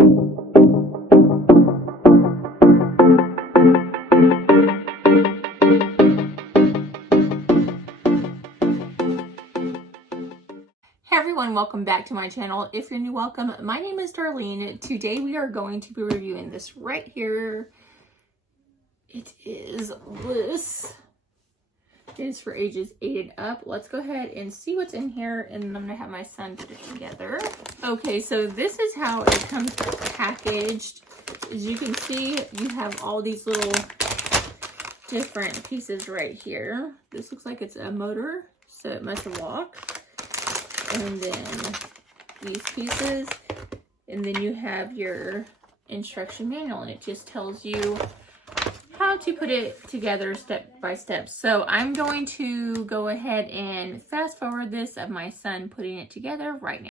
Hey everyone, welcome back to my channel. If you're new, welcome. My name is Darlene. Today we are going to be reviewing this right here. It is this. It is for ages 8 and up. Let's go ahead and see what's in here, and I'm gonna have my son put it together. Okay, so this is how it comes packaged. As you can see, you have all these little different pieces right here. This looks like it's a motor, so it must walk. And then these pieces, and then you have your instruction manual, and it just tells you how to put it together step by step. So I'm going to go ahead and fast forward this of my son putting it together right now.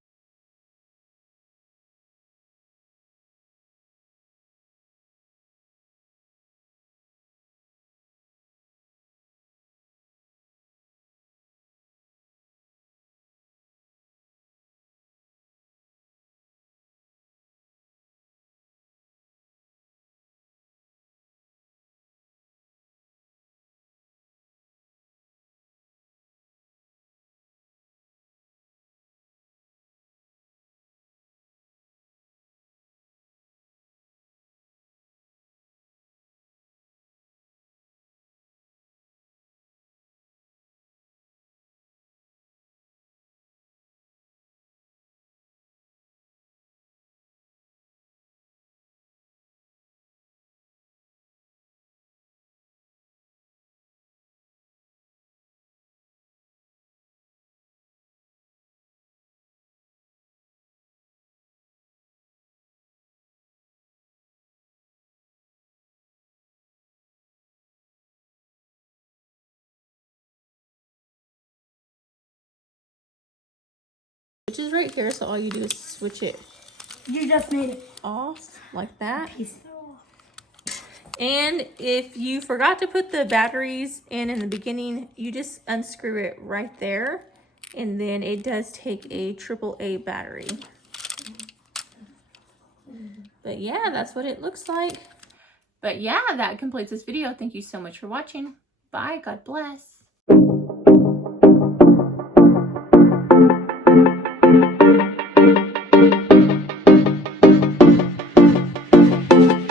Which is right here, so all you do is switch it. You just made it Off like that. piece. And if you forgot to put the batteries in the beginning, you just unscrew it right there. And then it does take a AAA battery. But yeah, that's what it looks like. But yeah, that completes this video. Thank you so much for watching. Bye. God bless.